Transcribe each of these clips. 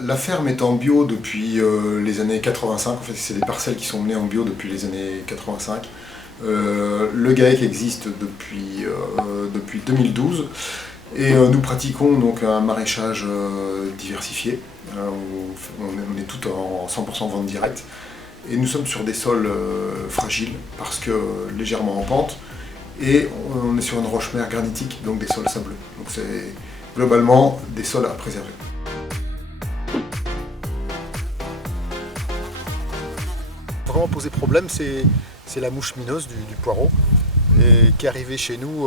La ferme est en bio depuis les années 85, en fait c'est des parcelles qui sont menées en bio depuis les années 85. Le GAEC existe depuis 2012 et nous pratiquons donc un maraîchage diversifié. On est tout en 100% vente directe et nous sommes sur des sols fragiles parce que légèrement en pente et on est sur une roche-mère granitique, donc des sols sableux. Donc c'est globalement des sols à préserver. Vraiment posé problème, c'est la mouche mineuse du poireau et qui est arrivée chez nous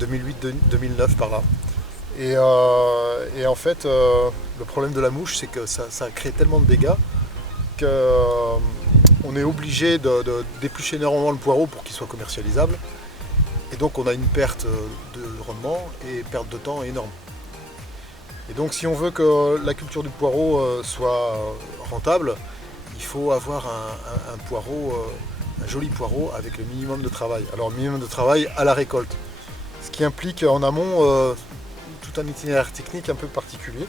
2008-2009 par là. Et en fait, le problème de la mouche, c'est que ça crée tellement de dégâts qu'on est obligé de d'éplucher énormément le poireau pour qu'il soit commercialisable. Et donc on a une perte de rendement et perte de temps énorme. Et donc si on veut que la culture du poireau soit rentable, il faut avoir un poireau, un joli poireau avec le minimum de travail. Alors le minimum de travail à la récolte, ce qui implique en amont tout un itinéraire technique un peu particulier.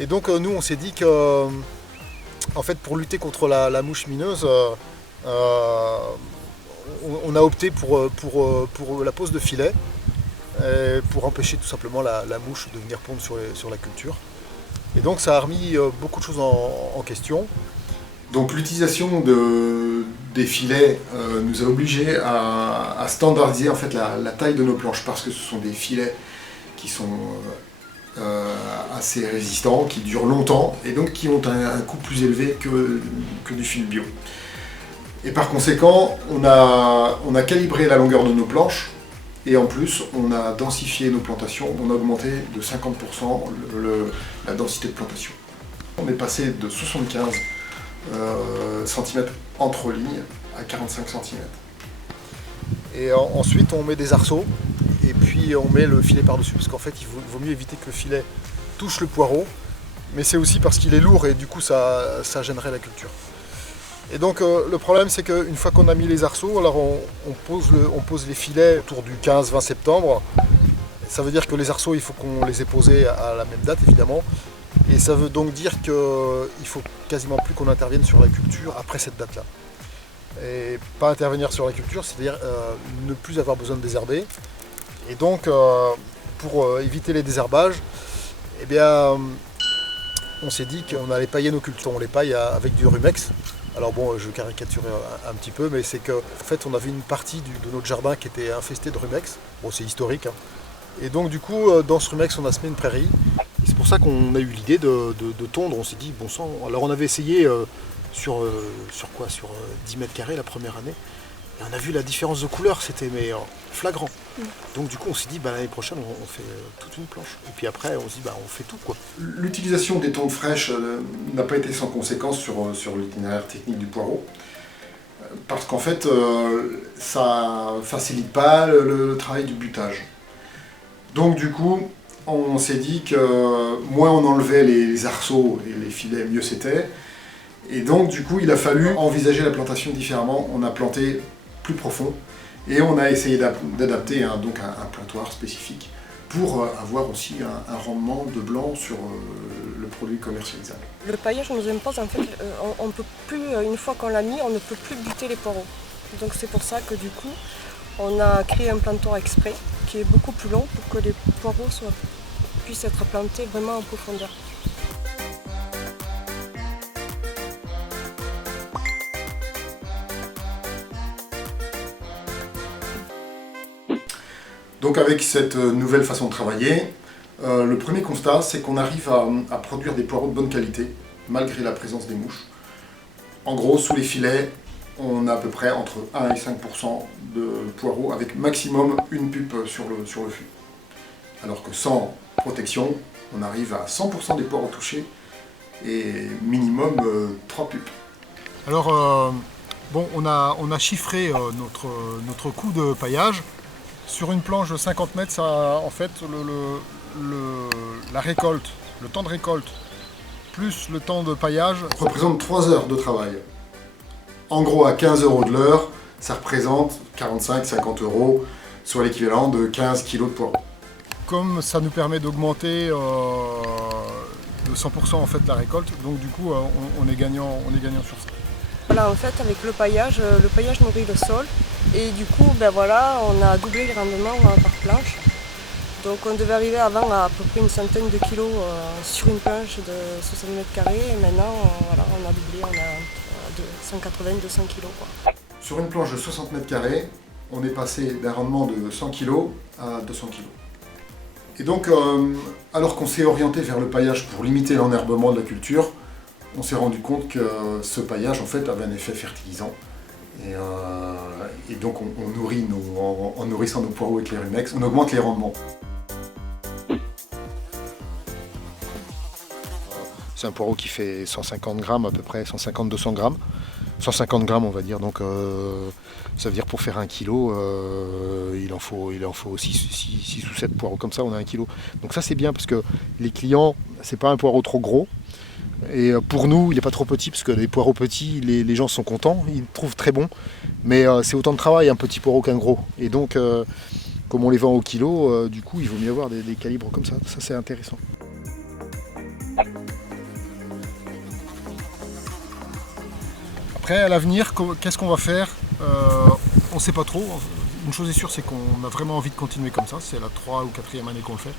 Et donc nous on s'est dit que en fait pour lutter contre la mouche mineuse, on a opté pour la pose de filets, pour empêcher tout simplement la mouche de venir pondre sur la culture. Et donc ça a remis beaucoup de choses en question. Donc l'utilisation des filets nous a obligés à standardiser en fait la taille de nos planches parce que ce sont des filets qui sont assez résistants, qui durent longtemps et donc qui ont un coût plus élevé que du fil bio. Et par conséquent, on a calibré la longueur de nos planches. Et en plus, on a densifié nos plantations, on a augmenté de 50% la densité de plantation. On est passé de 75 cm entre lignes à 45 cm. Et ensuite, on met des arceaux et puis on met le filet par-dessus, parce qu'en fait, il vaut mieux éviter que le filet touche le poireau, mais c'est aussi parce qu'il est lourd et du coup, ça gênerait la culture. Et donc le problème c'est qu'une fois qu'on a mis les arceaux, alors on pose les filets autour du 15-20 septembre. Ça veut dire que les arceaux, il faut qu'on les ait posés à la même date évidemment. Et ça veut donc dire qu'il ne faut quasiment plus qu'on intervienne sur la culture après cette date-là. Et pas intervenir sur la culture, c'est-à-dire ne plus avoir besoin de désherber. Et donc pour éviter les désherbages, eh bien, on s'est dit qu'on allait pailler nos cultures. On les paille avec du rumex. Alors bon, je caricature un petit peu, mais c'est qu'en fait on avait une partie de notre jardin qui était infestée de rumex. Bon, c'est historique, hein. Et donc du coup, dans ce rumex, on a semé une prairie. Et c'est pour ça qu'on a eu l'idée de tondre. On s'est dit, bon sang, alors on avait essayé sur 10 mètres carrés la première année. Et on a vu la différence de couleur, c'était flagrant. Donc du coup on s'est dit l'année prochaine on fait toute une planche. Et puis après on se dit on fait tout quoi. L'utilisation des tondes fraîches n'a pas été sans conséquence sur l'itinéraire technique du poireau. Parce qu'en fait ça facilite pas le travail du butage. Donc du coup on s'est dit que moins on enlevait les arceaux et les filets, mieux c'était. Et donc du coup il a fallu envisager la plantation différemment. On a planté plus profond et on a essayé d'adapter un plantoir spécifique pour avoir aussi un rendement de blanc sur le produit commercialisable. Le paillage nous impose en fait, on peut plus, une fois qu'on l'a mis, on ne peut plus buter les poireaux. Donc c'est pour ça que du coup on a créé un plantoir exprès qui est beaucoup plus long pour que les poireaux puissent être plantés vraiment en profondeur. Donc avec cette nouvelle façon de travailler, le premier constat c'est qu'on arrive à produire des poireaux de bonne qualité malgré la présence des mouches. En gros, sous les filets, on a à peu près entre 1 et 5% de poireaux avec maximum une pupe sur le fût. Alors que sans protection, on arrive à 100% des poireaux touchés et minimum 3 pupes. Alors bon, on a chiffré notre coût de paillage. Sur une planche de 50 mètres, ça, en fait, la récolte, le temps de récolte, plus le temps de paillage, représente 3 heures de travail. En gros, à 15 € de l'heure, ça représente 45-50 €, soit l'équivalent de 15 kg de poireaux. comme ça nous permet d'augmenter de 100% en fait la récolte, donc du coup on est gagnant sur ça. Voilà, en fait, avec le paillage nourrit le sol et du coup, ben voilà, on a doublé les rendements par planche. Donc on devait arriver avant à peu près une centaine de kilos sur une planche de 60 mètres carrés et maintenant voilà, on a doublé, on a de 180-200 kilos, quoi. Sur une planche de 60 mètres carrés, on est passé d'un rendement de 100 kg à 200 kg. Et donc, alors qu'on s'est orienté vers le paillage pour limiter l'enherbement de la culture, on s'est rendu compte que ce paillage en fait avait un effet fertilisant. Et donc on nourrit en nourrissant nos poireaux avec les Rumex, on augmente les rendements. C'est un poireau qui fait 150 grammes à peu près, 150-200 grammes. 150 grammes on va dire, donc ça veut dire pour faire 1 kilo, il en faut 6 ou 7 poireaux comme ça, on a 1 kilo. Donc ça c'est bien parce que les clients, c'est pas un poireau trop gros. Et pour nous, il n'est pas trop petit, parce que les poireaux petits, les gens sont contents, ils le trouvent très bon. Mais c'est autant de travail un petit poireau qu'un gros. Et donc, comme on les vend au kilo, du coup, il vaut mieux avoir des calibres comme ça. Ça, c'est intéressant. Après, à l'avenir, qu'est-ce qu'on va faire? On ne sait pas trop. Une chose est sûre, c'est qu'on a vraiment envie de continuer comme ça. C'est la 3e ou 4e année qu'on le fait.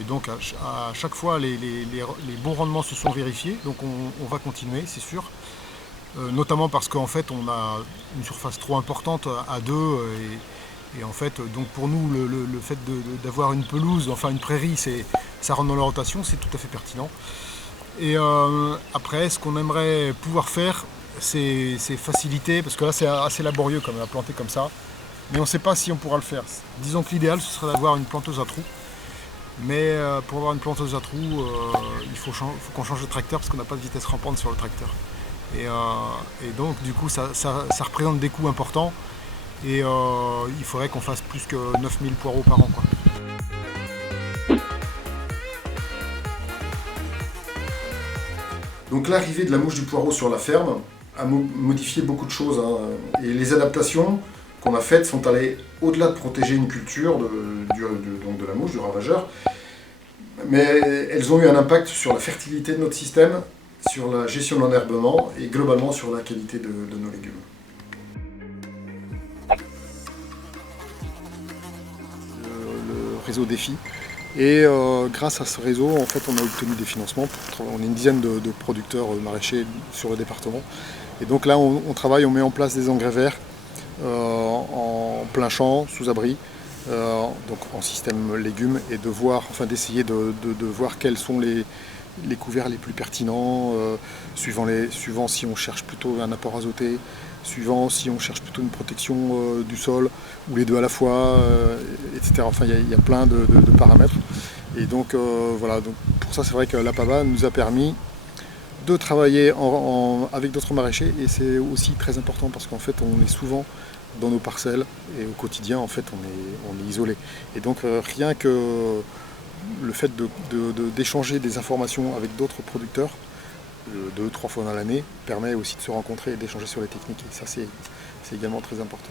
Et donc à chaque fois les bons rendements se sont vérifiés, donc on va continuer, c'est sûr. Notamment parce qu'en fait on a une surface trop importante à deux et en fait donc pour nous le fait d'avoir une pelouse, enfin une prairie, ça rentre dans la rotation, c'est tout à fait pertinent. Et après ce qu'on aimerait pouvoir faire, c'est faciliter, parce que là c'est assez laborieux quand même à planter comme ça, mais on ne sait pas si on pourra le faire. Disons que l'idéal ce serait d'avoir une planteuse à trous. Mais pour avoir une planteuse à trous, il faut qu'on change de tracteur parce qu'on n'a pas de vitesse rampante sur le tracteur. Et donc du coup ça représente des coûts importants et il faudrait qu'on fasse plus que 9000 poireaux par an, quoi. Donc l'arrivée de la mouche du poireau sur la ferme a modifié beaucoup de choses, hein. Et les adaptations qu'on a faites sont allées au-delà de protéger une culture donc de la mouche, du ravageur, mais elles ont eu un impact sur la fertilité de notre système, sur la gestion de l'enherbement et globalement sur la qualité de nos légumes. Le réseau Défi. Et grâce à ce réseau, en fait, on a obtenu des financements. On est une dizaine de producteurs maraîchers sur le département. Et donc là, on travaille, on met en place des engrais verts en plein champ, sous abri, donc en système légumes, et d'essayer de voir quels sont les couverts les plus pertinents, suivant si on cherche plutôt un apport azoté, suivant si on cherche plutôt une protection du sol, ou les deux à la fois, etc. Enfin, il y a plein de paramètres. Et donc voilà, donc pour ça c'est vrai que l'APAVA nous a permis de travailler avec d'autres maraîchers, et c'est aussi très important parce qu'en fait on est souvent dans nos parcelles et au quotidien en fait on est isolé. Et donc rien que le fait d'échanger des informations avec d'autres producteurs 2-3 fois dans l'année permet aussi de se rencontrer et d'échanger sur les techniques, et ça c'est également très important.